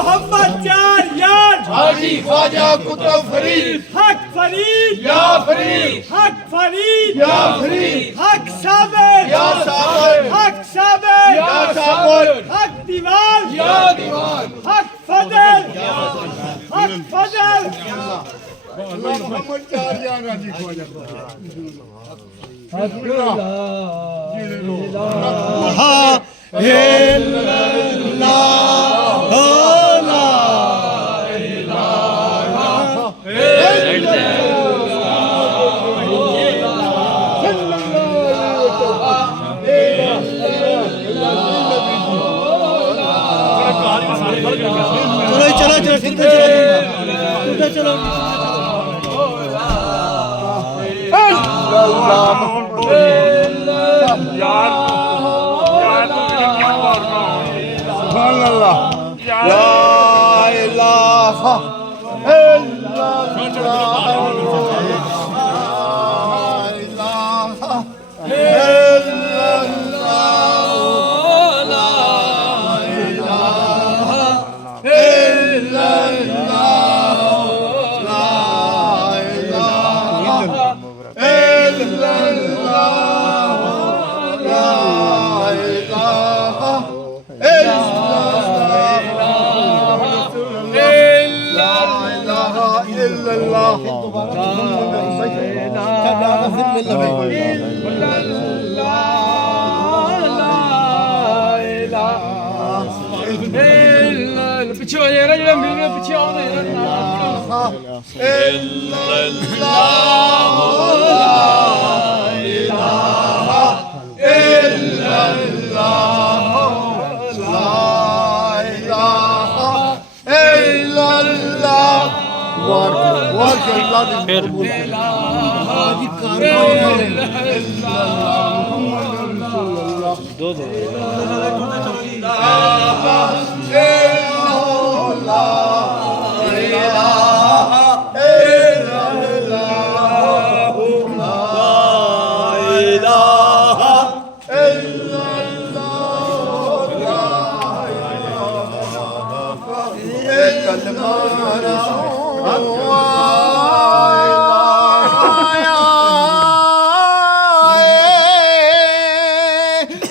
मोहम्मद चार यार हाजी ख्वाजा कुतुब फरीद हक फरीद या फरीद हक फरीद या फरीद हक साबिर या साबिर हक साबिर या साबिर हक दीवार या दीवार हक फजल हक फजल मोहम्मद चार यार हाजी ख्वाजा चलो चलो चलो पीछे हो जाएगा जरा मेरे पीछे आओ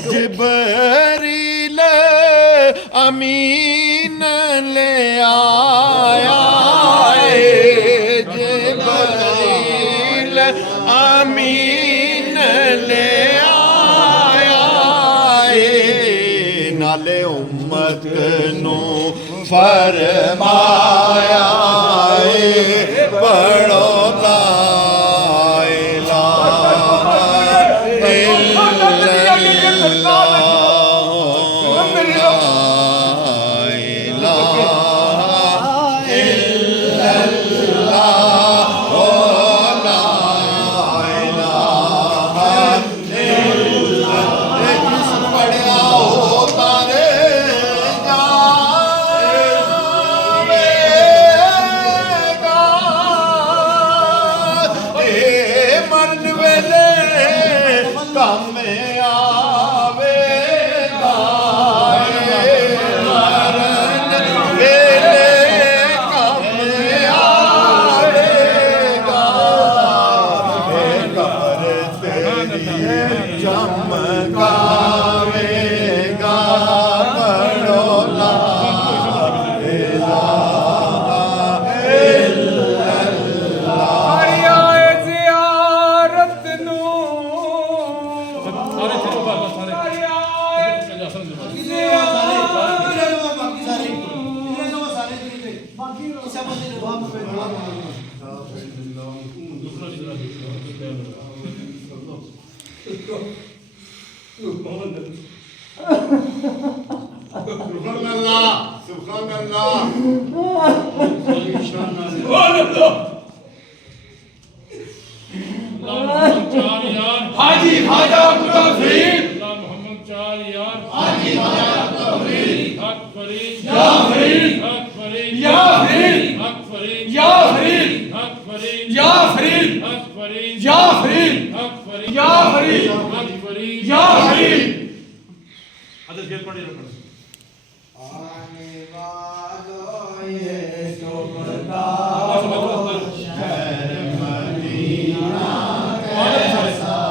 जिब्रील अमीन ले आया जिब्रील अमीन ले आया नाले उम्मत नू फरमाया पढ़ो ला हाजी ख्वाजा कुतुब फरीद मोहम्मद चार यार हाजी ख्वाजा कुतुब फरीद हक फरीद या फरीद हक फरीद या फरीद हक फरीद या फरीद हक फरीद या फरीद हक फरीद या फरीद हक फरीद या फरीद हक फरीद या फरीद अदर गेल पड़े रखो आने वालों फरीद